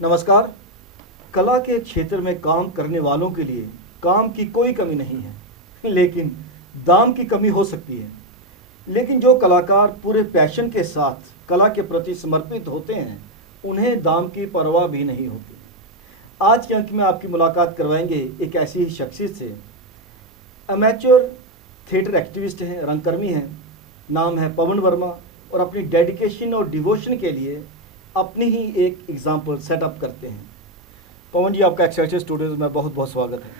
नमस्कार। कला के क्षेत्र में काम करने वालों के लिए काम की कोई कमी नहीं है, लेकिन दाम की कमी हो सकती है। लेकिन जो कलाकार पूरे पैशन के साथ कला के प्रति समर्पित होते हैं, उन्हें दाम की परवाह भी नहीं होती। आज के अंक में आपकी मुलाकात करवाएंगे एक ऐसी ही शख्सियत से। अमेच्योर थिएटर एक्टिविस्ट हैं, रंगकर्मी हैं। नाम है पवन वर्मा और अपनी डेडिकेशन और डिवोशन के लिए अपनी ही एक एग्जाम्पल सेटअप करते हैं। पवन जी, आपका एक्सेलशियर स्टूडियोज में बहुत बहुत स्वागत है।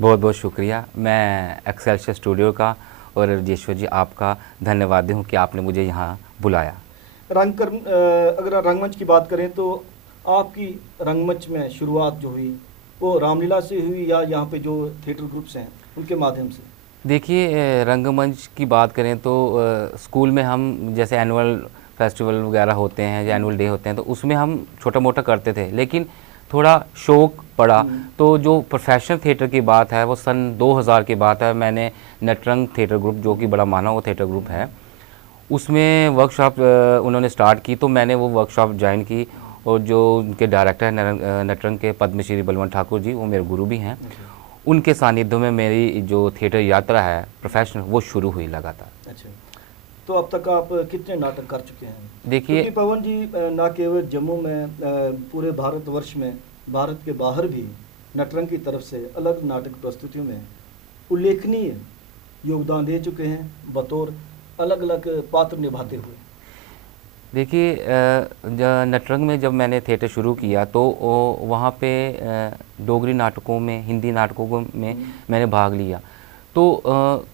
बहुत बहुत शुक्रिया। मैं एक्सेलशियर स्टूडियो का और राजेश्वर जी आपका धन्यवाद हूँ कि आपने मुझे यहाँ बुलाया। अगर रंगमंच की बात करें तो आपकी रंगमंच में शुरुआत जो हुई वो रामलीला से हुई या यहाँ पे जो थिएटर ग्रुप्स हैं उनके माध्यम से? देखिए, रंगमंच की बात करें तो स्कूल में हम जैसे एनुअल फेस्टिवल वगैरह होते हैं या एनुअल डे होते हैं तो उसमें हम छोटा मोटा करते थे, लेकिन थोड़ा शौक पड़ा तो जो प्रोफेशनल थिएटर की बात है वो सन 2000 की बात है। मैंने नटरंग थिएटर ग्रुप, जो कि बड़ा माना हुआ थिएटर ग्रुप है, उसमें वर्कशॉप उन्होंने स्टार्ट की तो मैंने वो वर्कशॉप ज्वाइन की। और जो उनके डायरेक्टर हैं नटरंग के पद्मश्री बलवंत ठाकुर जी, वो मेरे गुरु भी हैं। उनके सानिध्य में मेरी जो थिएटर यात्रा है प्रोफेशनल वो शुरू हुई लगातार। अच्छा, तो अब तक आप कितने नाटक कर चुके हैं? देखिए पवन जी, न केवल जम्मू में, पूरे भारतवर्ष में, भारत के बाहर भी नटरंग की तरफ से अलग नाटक प्रस्तुतियों में उल्लेखनीय योगदान दे चुके हैं, बतौर अलग अलग पात्र निभाते हुए। देखिए, नटरंग में जब मैंने थिएटर शुरू किया तो वहाँ पे डोगरी नाटकों में, हिंदी नाटकों में मैंने भाग लिया। तो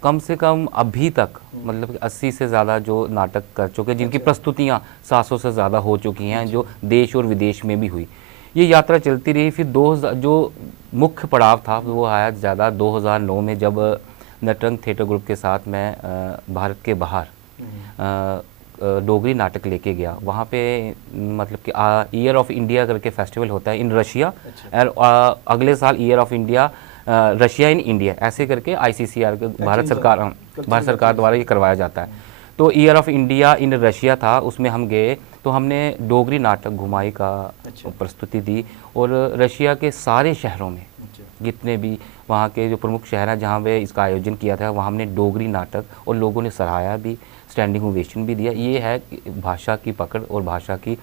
कम से कम अभी तक मतलब कि 80 से ज़्यादा जो नाटक कर चुके, जिनकी प्रस्तुतियाँ 700 से ज़्यादा हो चुकी हैं, जो देश और विदेश में भी हुई। ये यात्रा चलती रही। फिर 2000 जो मुख्य पड़ाव था वो आया ज़्यादा 2009 में, जब नटरंग थिएटर ग्रुप के साथ मैं भारत के बाहर डोगरी नाटक लेके गया। वहाँ पे मतलब कि ईयर ऑफ इंडिया करके फेस्टिवल होता है इन रशिया, और अगले साल year of India Russia in India, ऐसे करके ICCR के भारत सरकार द्वारा ये करवाया जाता है। तो year of India in Russia था, उसमें हम गए तो हमने डोगरी नाटक घुमाई का प्रस्तुति दी। और रशिया के सारे शहरों में जितने भी वहाँ के जो प्रमुख शहर हैं जहाँ पे इसका आयोजन किया था, वहाँ हमने डोगरी नाटक, और लोगों ने सराहाया भी, स्टैंडिंग ओवेशन भी दिया। ये है भाषा की पकड़ और भाषा की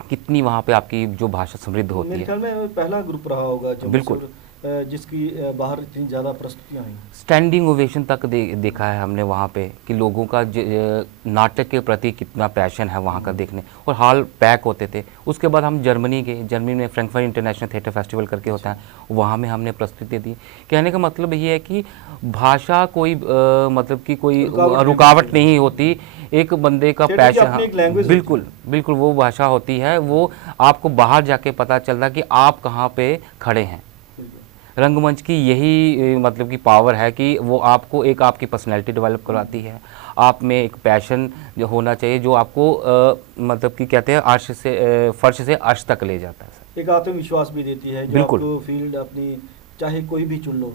कितनी वहाँ पे आपकी जो भाषा समृद्ध होती है। मेरे ख्याल में पहला ग्रुप रहा होगा जो बिल्कुल जिसकी बाहर इतनी ज़्यादा प्रस्तुतियाँ हुई। स्टैंडिंग ओवेशन तक देखा है हमने वहाँ पे कि लोगों का नाटक के प्रति कितना पैशन है वहाँ का देखने, और हॉल पैक होते थे। उसके बाद हम जर्मनी गए। जर्मनी में फ्रैंकफर्ट इंटरनेशनल थिएटर फेस्टिवल करके होता है, वहाँ में हमने प्रस्तुति दी। कहने का मतलब ये है कि भाषा कोई मतलब कि कोई रुकावट नहीं होती। एक बंदे का पैशन, बिल्कुल बिल्कुल वो भाषा होती है, वो आपको बाहर जाके पता चलता कि आप कहाँ पे खड़े हैं। रंगमंच की यही मतलब कि पावर है कि वो आपको एक आपकी पर्सनैलिटी डेवलप करवाती है। आप में एक पैशन जो होना चाहिए, जो आपको मतलब कि कहते हैं अर्श से फर्श से अर्श तक ले जाता है। एक आत्मविश्वास भी देती है, जो आपको फील्ड अपनी चाहे कोई भी चुन लो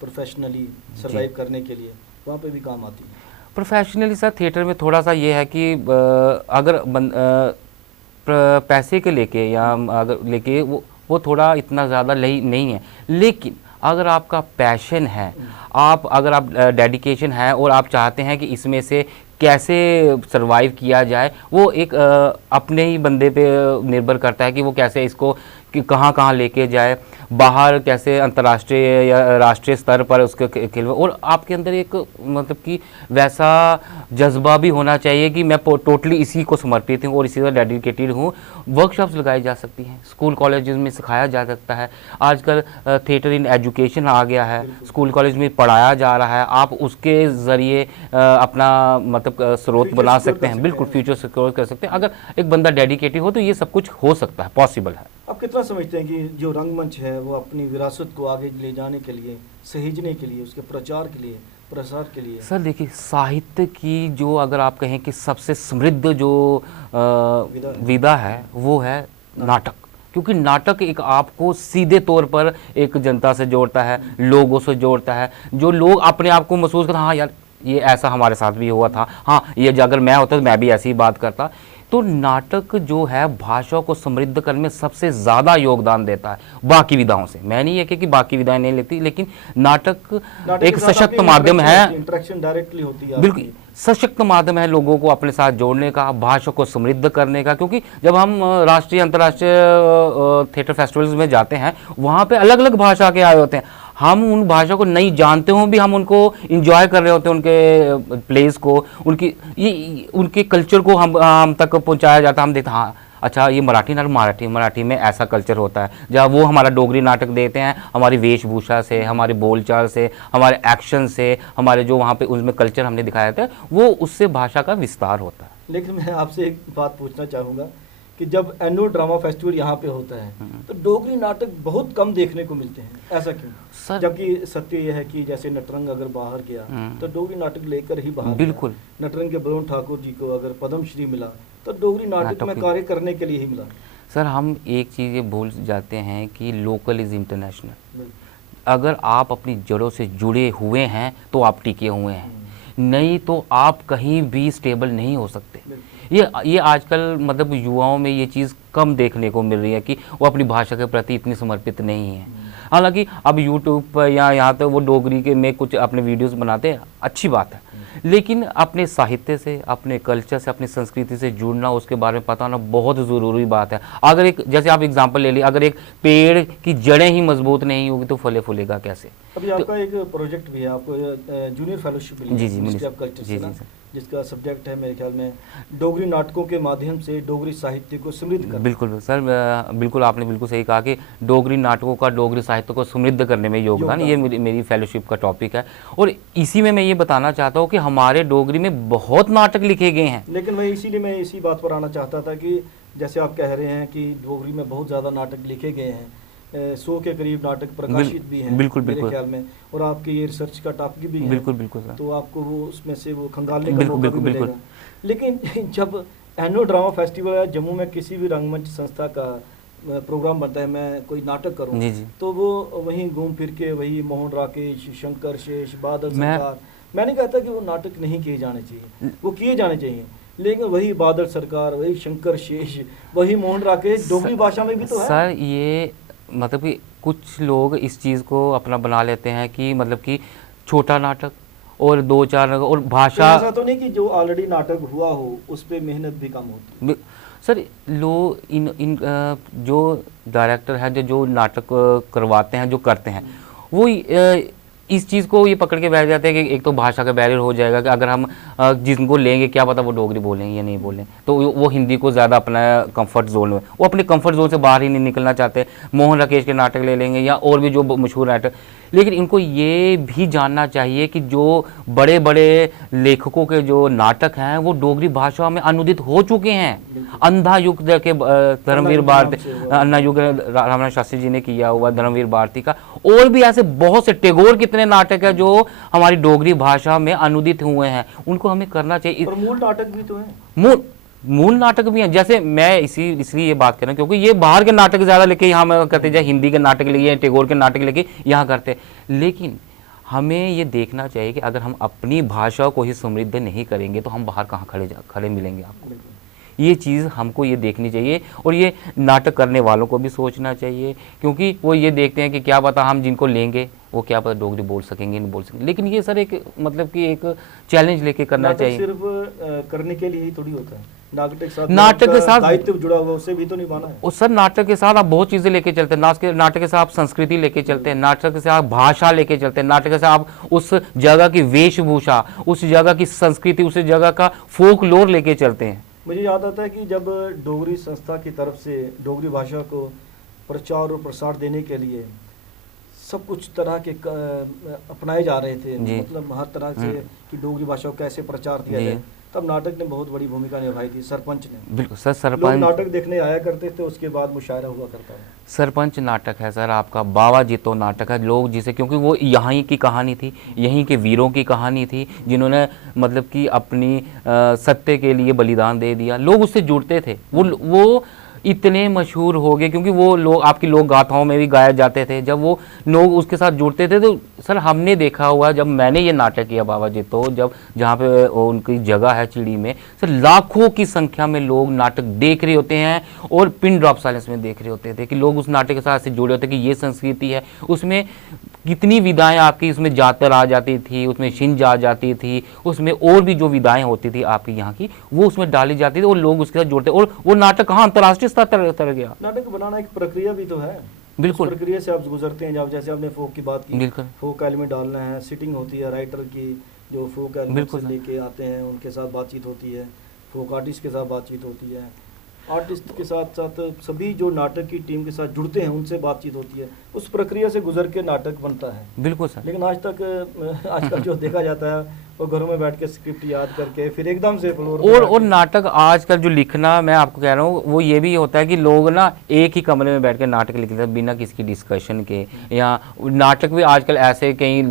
प्रोफेशनली सर्वाइव करने के लिए, वहाँ पे भी काम आती है। प्रोफेशनली सर थिएटर में थोड़ा सा ये है कि अगर पैसे के लेके या अगर लेके वो थोड़ा इतना ज़्यादा नहीं है, लेकिन अगर आपका पैशन है, अगर आप डेडिकेशन है और आप चाहते हैं कि इसमें से कैसे सरवाइव किया जाए, वो एक अपने ही बंदे पे निर्भर करता है कि वो कैसे इसको कि कहाँ लेके जाए, बाहर कैसे अंतर्राष्ट्रीय या राष्ट्रीय स्तर पर उसके खेल। और आपके अंदर एक मतलब कि वैसा जज्बा भी होना चाहिए कि मैं टोटली इसी को समर्पित हूँ और इसी का डेडिकेटेड हूँ। वर्कशॉप्स लगाई जा सकती हैं, स्कूल कॉलेजेस में सिखाया जा सकता है। आजकल थिएटर इन एजुकेशन आ गया है, स्कूल कॉलेज में पढ़ाया जा रहा है। आप उसके ज़रिए अपना मतलब स्रोत बना सकते हैं, बिल्कुल फ्यूचर सिक्योर कर सकते हैं। अगर एक बंदा डेडिकेटेड हो तो ये सब कुछ हो सकता है, पॉसिबल है। आप कितना समझते हैं कि जो रंगमंच है वो अपनी विरासत को आगे ले जाने के लिए, सहेजने के लिए, उसके प्रचार के लिए, प्रसार के लिए? सर देखिए, साहित्य की जो अगर आप कहें कि सबसे समृद्ध जो विधा है वो है नाटक। क्योंकि नाटक एक आपको सीधे तौर पर एक जनता से जोड़ता है, लोगों से जोड़ता है, जो लोग अपने आप को महसूस करते हैं हाँ यार ये ऐसा हमारे साथ भी हुआ था, हाँ ये अगर मैं होता तो मैं भी ऐसी ही बात करता। तो नाटक जो है भाषा को समृद्ध करने में सबसे ज़्यादा योगदान देता है बाकी विधाओं से। मैं नहीं ये कि बाकी विधाएं नहीं लेती, लेकिन नाटक एक सशक्त माध्यम है, इंटरेक्शन डायरेक्टली होती है, बिल्कुल सशक्त माध्यम है लोगों को अपने साथ जोड़ने का, भाषा को समृद्ध करने का। क्योंकि जब हम राष्ट्रीय अंतर्राष्ट्रीय थिएटर फेस्टिवल्स में जाते हैं, वहाँ पे अलग अलग भाषा के आए होते हैं, हम उन भाषा को नहीं जानते हों भी हम उनको इंजॉय कर रहे होते हैं, उनके प्लेस को, उनके कल्चर को हम तक पहुँचाया जाता है। हम देखते हैं हाँ अच्छा ये मराठी नाटक, मराठी में ऐसा कल्चर होता है। जब वो हमारा डोगरी नाटक देखते हैं, हमारी वेशभूषा से, हमारे बोलचाल से, हमारे एक्शन से, हमारे जो वहाँ पे उसमें कल्चर हमने दिखाया था, वो उससे भाषा का विस्तार होता है। लेकिन मैं आपसे एक बात पूछना चाहूँगा कि जब एनुअल ड्रामा फेस्टिवल यहाँ पे होता है तो डोगरी नाटक बहुत कम देखने को मिलते हैं, ऐसा क्यों सर? जबकि सत्य यह है कि जैसे नटरंग अगर बाहर गया तो डोगरी नाटक लेकर ही बाहर बिल्कुल गया। नटरंग के बरुण ठाकुर जी को अगर पद्मश्री मिला तो डोगरी नाटक में कार्य करने के लिए ही मिला। सर हम एक चीज़ ये भूल जाते हैं कि लोकल इज़ इंटरनेशनल। अगर आप अपनी जड़ों से जुड़े हुए हैं तो आप टिके हुए हैं, नहीं तो आप कहीं भी स्टेबल नहीं हो सकते। ये आजकल मतलब युवाओं में ये चीज़ कम देखने को मिल रही है कि वो अपनी भाषा के प्रति इतनी समर्पित नहीं है। हालांकि अब यूट्यूब पर या यहाँ तो वो डोगरी के में कुछ अपने वीडियोस बनाते हैं, अच्छी बात है, लेकिन अपने साहित्य से, अपने कल्चर से, अपनी संस्कृति से जुड़ना, उसके बारे में पता होना बहुत ज़रूरी बात है। अगर एक जैसे आप एग्जांपल ले लीजिए, अगर एक पेड़ की जड़ें ही मजबूत नहीं होगी तो फले फूलेगा कैसे। अभी आपका एक प्रोजेक्ट भी है, आपको जूनियर फेलोशिप मिली है मिनिस्ट्री ऑफ कल्चर से ना, जिसका सब्जेक्ट है मेरे ख्याल में डोगरी नाटकों के माध्यम से डोगरी साहित्य को समृद्ध करना। बिल्कुल सर, बिल्कुल आपने बिल्कुल सही कहा कि डोगरी नाटकों का डोगरी साहित्य को समृद्ध करने में योगदान, ये मेरी फेलोशिप का टॉपिक है। और इसी में मैं ये बताना चाहता हूँ कि हमारे डोगरी में बहुत नाटक लिखे गए हैं। लेकिन मैं इसी बात पर आना चाहता था कि जैसे आप कह रहे हैं कि डोगरी में बहुत ज़्यादा नाटक लिखे गए हैं, 100 के करीब नाटक प्रकाशित भी हैं बिल्कुल मेरे ख्याल में, और आपके ये रिसर्च का टॉपिक भी है। बिल्कुल बिल्कुल सर। तो आपको वो उसमें से वो खंगालने का मौका भी मिलेगा। लेकिन जब एनुअल ड्रामा फेस्टिवल है जम्मू में, किसी भी रंगमंच संस्था का प्रोग्राम बनता है, मैं कोई नाटक करूँ तो वो वहीं घूम फिर के वही मोहन राकेश, शंकर शेष, बादल सरकार, मैं नहीं कहता कि वो नाटक नहीं किए जाने चाहिए, वो किए जाने चाहिए, लेकिन वही बादल सरकार, वही शंकर शेष, वही मोहन राकेश डोगरी भाषा में भी तो है। सर ये मतलब कि कुछ लोग इस चीज़ को अपना बना लेते हैं कि मतलब कि छोटा नाटक और 2-4 और भाषा, ऐसा तो नहीं कि जो ऑलरेडी नाटक हुआ हो उस पर मेहनत भी कम होती। सर लोग इन जो डायरेक्टर हैं जो नाटक करवाते हैं, जो करते हैं, वो इस चीज़ को ये पकड़ के बैठ जाते हैं कि एक तो भाषा का बैरियर हो जाएगा कि अगर हम जिनको लेंगे क्या पता वो डोगरी बोलें या नहीं बोलें, तो वो हिंदी को ज़्यादा अपना कंफर्ट जोन में, वो अपने कंफर्ट जोन से बाहर ही नहीं निकलना चाहते। मोहन राकेश के नाटक ले लेंगे या और भी जो मशहूर नाटक, लेकिन इनको ये भी जानना चाहिए कि जो बड़े बड़े लेखकों के जो नाटक हैं वो डोगरी भाषा में अनुदित हो चुके हैं। अंधा युग के धर्मवीर भारती, अन्ना युग रामनाथ शास्त्री जी ने किया हुआ धर्मवीर भारती का, और भी ऐसे बहुत से टैगोर कितने नाटक है जो हमारी डोगरी भाषा में अनुदित हुए हैं, उनको हमें करना चाहिए। और मूल नाटक भी तो है, मूल नाटक भी हैं। जैसे मैं इसलिए ये बात कर रहा हूँ क्योंकि ये बाहर के नाटक ज़्यादा लेके यहाँ करते जाए, हिंदी के नाटक लेके, टैगोर के नाटक लेके यहाँ करते, लेकिन हमें ये देखना चाहिए कि अगर हम अपनी भाषा को ही समृद्ध नहीं करेंगे तो हम बाहर कहाँ खड़े मिलेंगे आपको। ये चीज़ हमको ये देखनी चाहिए और ये नाटक करने वालों को भी सोचना चाहिए, क्योंकि वो ये देखते हैं कि क्या पता हम जिनको लेंगे वो क्या पता डोगरी बोल सकेंगे नहीं बोल सकेंगे। लेकिन ये सर एक मतलब कि एक चैलेंज लेके करना चाहिए। सिर्फ करने के लिए ही थोड़ी होता है, नाटक के साथ दायित्व जुड़ा हुआ, उससे भी तो निभाना है। और सर नाटक के साथ आप बहुत चीज़ें लेके चलते हैं, नाटक के साथ आप संस्कृति लेके चलते हैं, नाटक के साथ आप भाषा लेके चलते हैं, नाटक के साथ आप उस जगह की वेशभूषा, उस जगह की संस्कृति, उस जगह का फोक लोर लेके चलते हैं। मुझे याद आता है कि जब डोगरी संस्था की तरफ से डोगरी भाषा को प्रचार और प्रसार देने के लिए सब कुछ तरह के अपनाए जा रहे थे, मतलब हर तरह से कि डोगरी भाषा को कैसे प्रचार दिया जाए, तब नाटक ने बहुत बड़ी भूमिका निभाई थी, सरपंच ने। बिल्कुल सर, सरपंच नाटक देखने आया करते थे, उसके बाद मुशायरा हुआ करता है। सरपंच नाटक है सर आपका, बाबा जीतो नाटक है, लोग जिसे, क्योंकि वो यहाँ की कहानी थी, यहीं के वीरों की कहानी थी जिन्होंने मतलब कि अपनी सत्य के लिए बलिदान दे दिया, लोग उससे जुड़ते थे। वो इतने मशहूर हो गए, क्योंकि वो लोग आपकी लोक गाथाओं में भी गाए जाते थे। जब वो लोग उसके साथ जुड़ते थे तो सर हमने देखा हुआ, जब मैंने ये नाटक किया बाबा जी, तो जब जहाँ पे उनकी जगह है चिड़ी में, सर लाखों की संख्या में लोग नाटक देख रहे होते हैं और पिन ड्रॉप साइलेंस में देख रहे होते थे कि लोग उस नाटक के साथ से जुड़े होते कि ये संस्कृति है। उसमें कितनी विधाएं आपकी, उसमें जातर आ जाती थी, उसमें शिंज आ जाती थी, उसमें और भी जो विधाएं होती थी आपकी यहाँ की, वो उसमें डाली जाती थी और लोग उसके साथ जुड़ते, और वो नाटक कहाँ अंतर्राष्ट्रीय स्तर तर गया। नाटक बनाना एक प्रक्रिया भी तो है, बिल्कुल। उस प्रक्रिया से आप गुजरते हैं। जब जैसे आपने फोक की बात की, बिल्कुल। फोक एलिमेंट डालना है, सिटिंग होती है राइटर की, जो फोक एलिमेंट से लेके आते हैं उनके साथ बातचीत होती है, फोक आर्टिस्ट के साथ बातचीत होती है, आर्टिस्ट के साथ साथ सभी जो नाटक की टीम के साथ जुड़ते हैं उनसे बातचीत होती है। उस प्रक्रिया से गुजर के नाटक बनता है। बिल्कुल सर। लेकिन आजकल जो देखा जाता है वो घरों में बैठ के स्क्रिप्ट याद करके फिर एकदम से फ्लोर और नाटक आजकल जो लिखना, मैं आपको कह रहा हूँ, वो ये भी होता है कि लोग ना एक ही कमरे में बैठ के नाटक लिखते हैं बिना किसी की डिस्कशन के। या नाटक भी आजकल ऐसे कहीं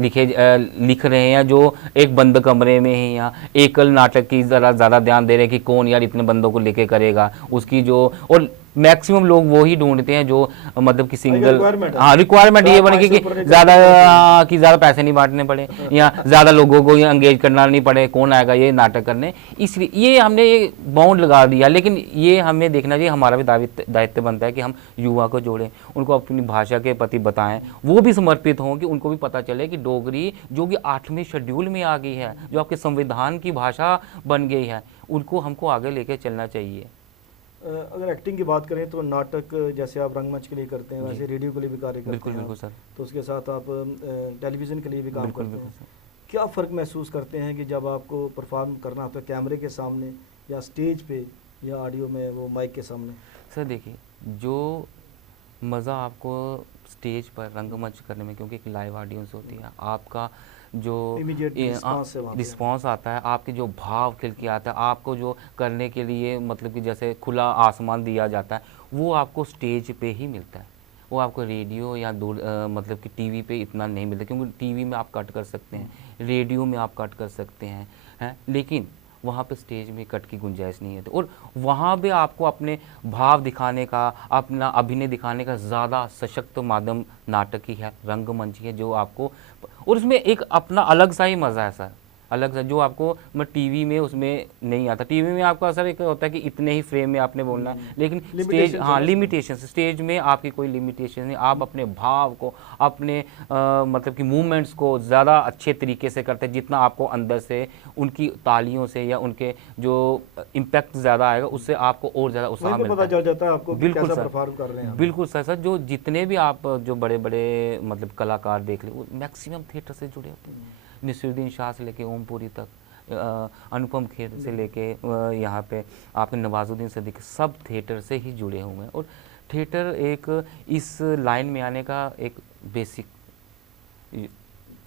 लिख रहे हैं जो एक बंद कमरे में ही, या एकल नाटक की ज़रा ज़्यादा ध्यान दे रहे हैं कि कौन यार इतने बंदों को लेके करेगा उसकी जो, और मैक्सिमम लोग वो ही ढूंढते हैं जो मतलब कि सिंगल, हाँ रिक्वायरमेंट ये बने कि ज़्यादा पैसे नहीं बांटने पड़े या ज़्यादा लोगों को एंगेज करना नहीं पड़े, कौन आएगा ये नाटक करने। इसलिए ये हमने ये बाउंड लगा दिया। लेकिन ये हमें देखना चाहिए, हमारा भी दायित्व बनता है कि हम युवा को जोड़ें, उनको अपनी भाषा के प्रति बताएं, वो भी समर्पित हों, कि उनको भी पता चले कि डोगरी जो कि 8वें शेड्यूल में आ गई है, जो आपके संविधान की भाषा बन गई है, उनको हमको आगे लेके चलना चाहिए। अगर एक्टिंग की बात करें तो नाटक जैसे आप रंगमंच के लिए करते हैं वैसे रेडियो के लिए भी कार्य करते बिल्कुल हैं। बिल्कुल सर। तो उसके साथ आप टेलीविज़न के लिए भी काम बिल्कुल करते बिल्कुल हैं। सर। क्या फ़र्क महसूस करते हैं कि जब आपको परफॉर्म करना होता है कैमरे के सामने या स्टेज पे या ऑडियो में वो माइक के सामने? सर देखिए, जो मज़ा आपको स्टेज पर रंगमंच करने में, क्योंकि एक लाइव ऑडियंस होती है, आपका जो रिस्पॉन्स आता है, आपके जो भाव खिल के आता है, आपको जो करने के लिए मतलब कि जैसे खुला आसमान दिया जाता है, वो आपको स्टेज पे ही मिलता है। वो आपको रेडियो या दूर मतलब कि टीवी पे इतना नहीं मिलता, क्योंकि टीवी में आप कट कर सकते हैं, रेडियो में आप कट कर सकते हैं, लेकिन वहाँ पे स्टेज में कट की गुंजाइश नहीं है। तो और वहाँ भी आपको अपने भाव दिखाने का, अपना अभिनय दिखाने का ज़्यादा सशक्त माध्यम नाटक ही है, रंगमंच है, जो आपको, और उसमें एक अपना अलग सा ही मज़ा है सर, अलग सा, जो आपको मतलब टीवी में उसमें नहीं आता। टीवी में आपका असर एक होता है कि इतने ही फ्रेम में आपने बोलना है, लेकिन स्टेज, हाँ लिमिटेशन, स्टेज में आपकी कोई लिमिटेशन नहीं, आप अपने भाव को, अपने मतलब कि मूवमेंट्स को ज़्यादा अच्छे तरीके से करते हैं, जितना आपको अंदर से उनकी तालियों से या उनके जो इम्पैक्ट ज़्यादा आएगा, उससे आपको और ज़्यादा उत्साह मिलता पता चल जाता है आपको कि बिल्कुल कैसा सर, परफॉर्म कर रहे हैं। बिल्कुल सर। जो जितने भी आप जो बड़े बड़े मतलब कलाकार देख ले, वो मैक्सिमम थिएटर से जुड़े होते हैं। नसीरुद्दीन शाह से लेके ओमपुरी तक, अनुपम खेर से लेके यहाँ पे आपके नवाजुद्दीन सिद्दीकी, सब थिएटर से ही जुड़े हुए हैं। और थिएटर एक इस लाइन में आने का एक बेसिक,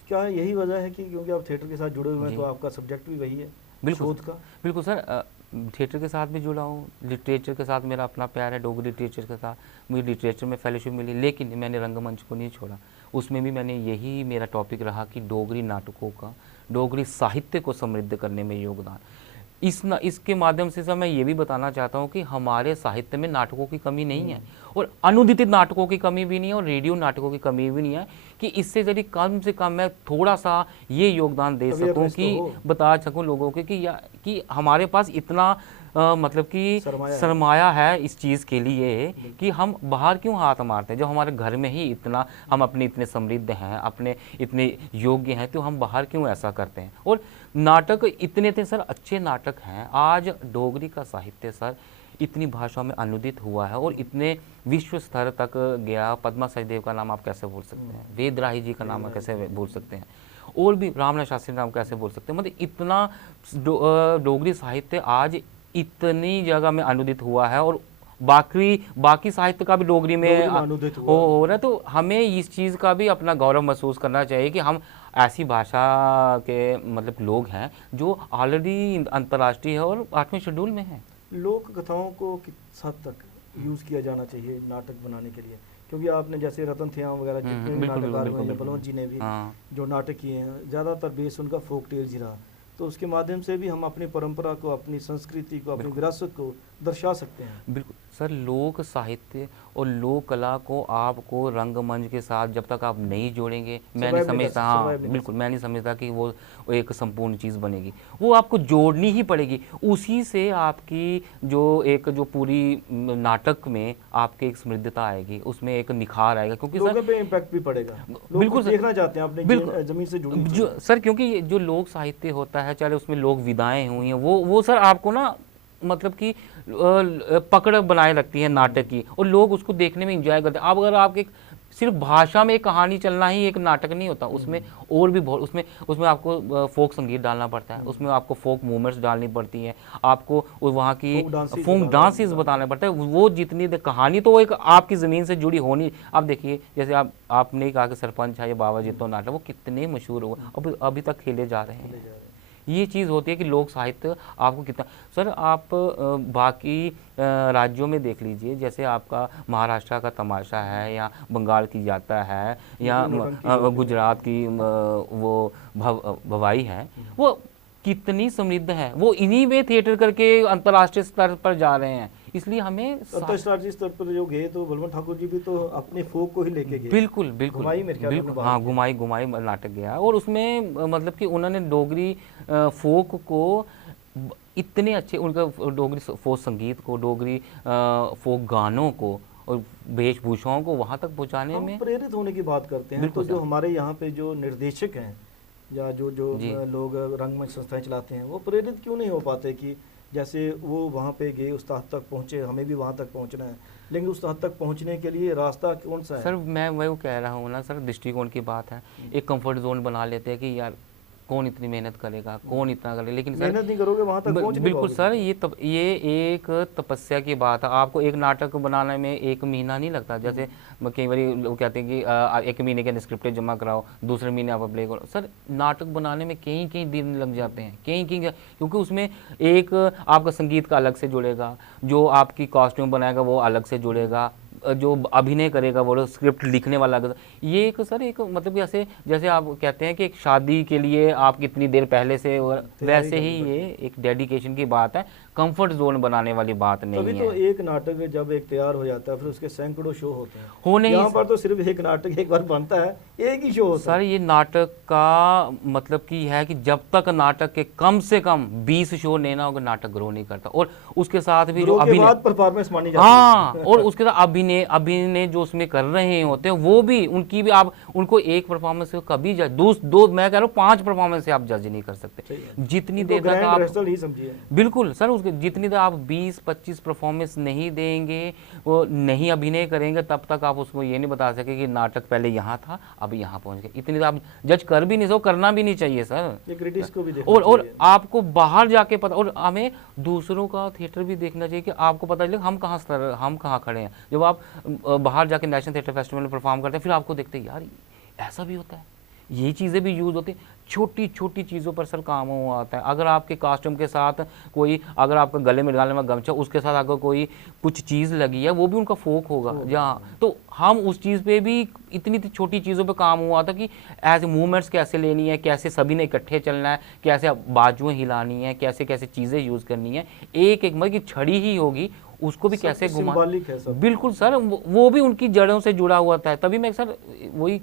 क्या यही वजह है कि क्योंकि आप थिएटर के साथ जुड़े हुए हैं तो आपका सब्जेक्ट भी वही है बिल्कुल शोध का? बिल्कुल सर, थिएटर के साथ भी जुड़ा हूँ, लिटरेचर के साथ मेरा अपना प्यार है, डोगरी लिटरेचर के साथ मुझे लिटरेचर में फेलोशिप मिली, लेकिन मैंने रंगमंच को नहीं छोड़ा। उसमें भी मैंने यही मेरा टॉपिक रहा कि डोगरी नाटकों का, डोगरी साहित्य को समृद्ध करने में योगदान। इसके माध्यम से सर मैं ये भी बताना चाहता हूँ कि हमारे साहित्य में नाटकों की कमी नहीं है, और अनुदित नाटकों की कमी भी नहीं है, और रेडियो नाटकों की कमी भी नहीं है, कि इससे यदि कम से कम मैं थोड़ा सा ये योगदान दे सकूं कि बता सकूं लोगों को कि हमारे पास इतना मतलब कि सरमाया है इस चीज़ के लिए कि हम बाहर क्यों हाथ मारते हैं, जब हमारे घर में ही इतना हम अपने इतने समृद्ध हैं, अपने इतने योग्य हैं, तो हम बाहर क्यों ऐसा करते हैं। और नाटक इतने थे सर, अच्छे नाटक हैं। आज डोगरी का साहित्य सर इतनी भाषाओं में अनुदित हुआ है और इतने विश्व स्तर तक गया। पद्मा सचदेव का नाम आप कैसे भूल सकते हैं, वेदराही जी का नाम आप कैसे भूल सकते हैं, और भी रामनाथ शास्त्री नाम कैसे भूल सकते हैं। मतलब इतना डोगरी साहित्य आज इतनी जगह में अनुदित हुआ है, और बाकी साहित्य का भी डोगरी में हो रहा है। तो हमें इस चीज़ का भी अपना गौरव महसूस करना चाहिए कि हम ऐसी भाषा के मतलब लोग हैं जो ऑलरेडी अंतर्राष्ट्रीय है और 8वें शेड्यूल में है। लोक कथाओं को किस हद तक यूज़ किया जाना चाहिए नाटक बनाने के लिए? क्योंकि आपने जैसे रतन थियाम वगैरह जितने भी नाटककार हुए हैं, बलवंत जी ने भी जो नाटक किए हैं, ज़्यादातर बेस उनका फोक टेल्स ही रहा। तो उसके माध्यम से भी हम अपनी परंपरा को, अपनी संस्कृति को, अपनी विरासत को दर्शा सकते हैं। बिल्कुल सर लोक साहित्य और लोक कला को आपको रंगमंच के साथ जब तक आप नहीं जोड़ेंगे, मैं नहीं समझता, हाँ बिल्कुल मैं नहीं समझता कि वो एक संपूर्ण चीज़ बनेगी। वो आपको जोड़नी ही पड़ेगी, उसी से आपकी जो पूरी नाटक में आपके एक समृद्धता आएगी, उसमें एक निखार आएगा, क्योंकि लोगों पे इम्पैक्ट भी पड़ेगा, लोग बिल्कुल कुछ देखना चाहते हैं अपने बिल्कुल जमीन से जुड़ी जो सर, क्योंकि ये जो लोक साहित्य होता है, चाहे उसमें लोक विधाएं हुई हैं, वो सर आपको ना मतलब कि पकड़ बनाए रखती है नाटक की, और लोग उसको देखने में एंजॉय करते हैं। अब अगर आपके सिर्फ भाषा में एक कहानी चलना ही एक नाटक नहीं होता, उसमें और भी बहुत, उसमें आपको फोक संगीत डालना पड़ता है, उसमें आपको फोक मूवमेंट्स डालनी पड़ती हैं, आपको वहाँ की फोक डांसेस बताना पड़ता है। वो जितनी कहानी तो वो एक आपकी ज़मीन से जुड़ी होनी। आप देखिए, जैसे आपने कहा कि सरपंच है या बाबा जीतो नाटक, वो कितने मशहूर हुए, अभी तक खेले जा रहे हैं। ये चीज़ होती है कि लोक साहित्य आपको कितना, सर आप बाकी राज्यों में देख लीजिए, जैसे आपका महाराष्ट्र का तमाशा है, या बंगाल की जाता है, या गुजरात की वो भवाई है, वो कितनी समृद्ध है, वो इन्हीं में थिएटर करके अंतर्राष्ट्रीय स्तर पर जा रहे हैं। इसलिए हमें अंतर्राष्ट्रीय स्तर पर जो गए तो बलवंत ठाकुर जी भी तो अपने फोक को ही लेके गए। बिल्कुल बिल्कुल बिल्कुल, हाँ घुमाई नाटक गया, और उसमें मतलब कि उन्होंने डोगरी फोक को इतने अच्छे, उनका डोगरी फोक संगीत को, डोगरी फोक गानों को और वेशभूषाओं को वहाँ तक पहुँचाने में प्रेरित होने की बात करते हैं। तो जो हमारे यहाँ पे जो निर्देशक हैं या जो लोग रंगमंच संस्थाएं चलाते हैं, वो प्रेरित क्यों नहीं हो पाते कि जैसे वो वहाँ पे गए, उस हद तक पहुँचे, हमें भी वहाँ तक पहुँचना है, लेकिन उस हद तक पहुँचने के लिए रास्ता कौन सा है? सर मैं वो कह रहा हूँ ना सर, दृष्टिकोण की बात है। एक कंफर्ट जोन बना लेते हैं कि यार कौन इतनी मेहनत करेगा, कौन इतना करेगा, लेकिन सर मेहनत नहीं करोगे वहाँ तक पहुँच नहीं बिल्कुल पाओगे। सर, ये एक तपस्या की बात है। आपको एक नाटक बनाने में 1 महीना नहीं लगता। जैसे कई बार लोग कहते हैं कि 1 महीने के स्क्रिप्ट जमा कराओ, दूसरे महीने आप प्ले करो। सर नाटक बनाने में कई दिन लग जाते हैं, कई क्योंकि उसमें एक आपका संगीत का अलग से जुड़ेगा, जो आपकी कॉस्ट्यूम बनाएगा वो अलग से जुड़ेगा, जो अभिनय करेगा वो स्क्रिप्ट लिखने वाला। ये एक सर एक मतलब जैसे आप कहते हैं कि एक शादी के लिए आप कितनी देर पहले से, वैसे ही ये एक डेडिकेशन की बात है, कंफर्ट जोन बनाने वाली बात नहीं है। तभी तो एक नाटक जब एक तैयार हो जाता है, फिर उसके सैकड़ों शो होते हैं। होने यहाँ पर तो सिर्फ एक नाटक एक बार बनता है, एक ही शो होता है। सर ये नाटक का मतलब की है कि जब तक नाटक के कम से कम 20 शो लेना होगा, नाटक ग्रो नहीं करता। और उसके साथ भी जो अभिनय परफॉर्मेंस मानी जाती है, हाँ, और उसके साथ अभिनय जो उसमें कर रहे होते हैं, वो भी उनकी भी आप उनको एक परफॉर्मेंस से कभी दो मैं कह रहा हूँ 5 परफॉर्मेंस से आप जज नहीं कर सकते। जितनी देर तक आप बिल्कुल सर, उसके जितनी देर आप 20-25 परफॉर्मेंस नहीं देंगे, वो नहीं अभिनय करेंगे, तब तक आप उसको ये नहीं बता सके कि नाटक पहले यहाँ था अब यहाँ पहुँच गए। इतनी देर आप जज कर भी नहीं सकते, करना भी नहीं चाहिए सर। और आपको बाहर जाके पता, और हमें दूसरों का थिएटर भी देखना चाहिए कि आपको पता चले हम कहाँ खड़े हैं। जब आप बाहर जाके नेशनल थिएटर फेस्टिवल में परफॉर्म करते हैं, फिर आपको देखते हैं यार ऐसा भी होता है, ये चीज़ें भी यूज़ होती हैं। छोटी छोटी चीज़ों पर सर काम हुआ आता है। अगर आपके कॉस्ट्यूम के साथ कोई, अगर आपका गले में डालने में गमछा, उसके साथ अगर कोई कुछ चीज़ लगी है, वो भी उनका फोक होगा जहाँ, तो हम उस चीज़ पे भी इतनी छोटी चीज़ों पे काम हुआ था कि ऐसे मूवमेंट्स कैसे लेनी है, कैसे सभी ने इकट्ठे चलना है, कैसे बाजुएं हिलानी है, कैसे कैसे चीज़ें यूज़ करनी है। एक मतलब की छड़ी ही होगी, उसको भी कैसे घुमा, बिल्कुल सर, वो भी उनकी जड़ों से जुड़ा हुआ था। तभी मैं सर वही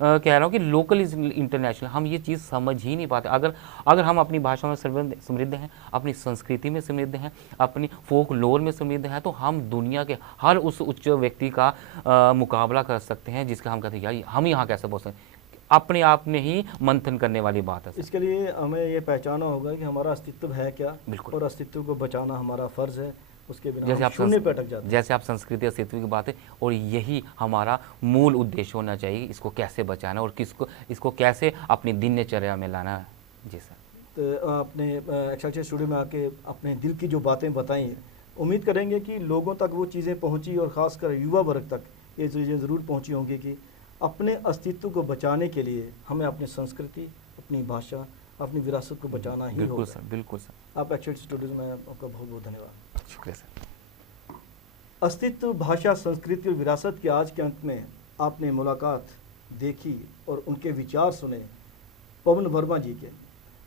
कह रहा हूँ कि लोकल इज इंटरनेशनल, हम ये चीज़ समझ ही नहीं पाते। अगर हम अपनी भाषा में समृद्ध हैं, अपनी संस्कृति में समृद्ध हैं, अपनी फोक लोर में समृद्ध हैं, तो हम दुनिया के हर उस उच्च व्यक्ति का मुकाबला कर सकते हैं, जिसका हम कहते हैं यार हम यहाँ कैसे पहुँच सकते हैं। अपने आप में ही मंथन करने वाली बात है। इसके लिए हमें ये पहचाना होगा कि हमारा अस्तित्व है क्या, बिल्कुल, और अस्तित्व को बचाना हमारा फर्ज है। उसके बिना जैसे आप शून्य पे अटक जाते हैं। जैसे आप संस्कृति अस्तित्व की बात है, और यही हमारा मूल उद्देश्य होना चाहिए, इसको कैसे बचाना और इसको कैसे अपनी दिनचर्या में लाना है। जी सर, तो आपने एक्सेलसियर स्टूडियो में आके अपने दिल की जो बातें बताई हैं, उम्मीद करेंगे कि लोगों तक वो चीज़ें पहुँची, और ख़ासकर युवा वर्ग तक ये चीज़ें ज़रूर पहुँची होंगी कि अपने अस्तित्व को बचाने के लिए हमें अपनी संस्कृति, अपनी भाषा, अपनी विरासत को बचाना ही होगा। बिल्कुल सर, बिल्कुल सर। आप एक्सेलसियर स्टूडियो में आपका बहुत बहुत धन्यवाद। शुक्रिया सर। अस्तित्व, भाषा, संस्कृति और विरासत के आज के अंक में आपने मुलाकात देखी और उनके विचार सुने पवन वर्मा जी के।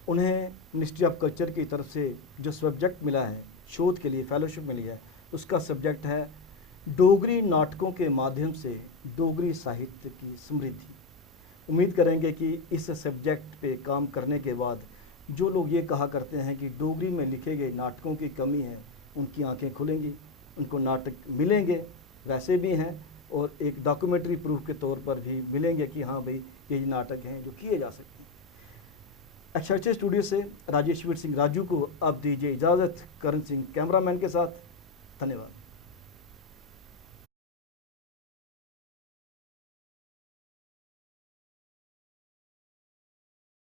उन्हें मिनिस्ट्री ऑफ कल्चर की तरफ से जो सब्जेक्ट मिला है, शोध के लिए फेलोशिप मिली है, उसका सब्जेक्ट है डोगरी नाटकों के माध्यम से डोगरी साहित्य की समृद्धि। उम्मीद करेंगे कि इस सब्जेक्ट पे काम करने के बाद जो लोग ये कहा करते हैं कि डोगरी में लिखे गए नाटकों की कमी है, उनकी आंखें खुलेंगी, उनको नाटक मिलेंगे, वैसे भी हैं, और एक डॉक्यूमेंट्री प्रूफ के तौर पर भी मिलेंगे कि हाँ भाई ये नाटक हैं जो किए जा सकते हैं। एक्सरचे स्टूडियो से राजेश्वर सिंह राजू को अब दीजिए इजाज़त, करण सिंह कैमरामैन के साथ। धन्यवाद।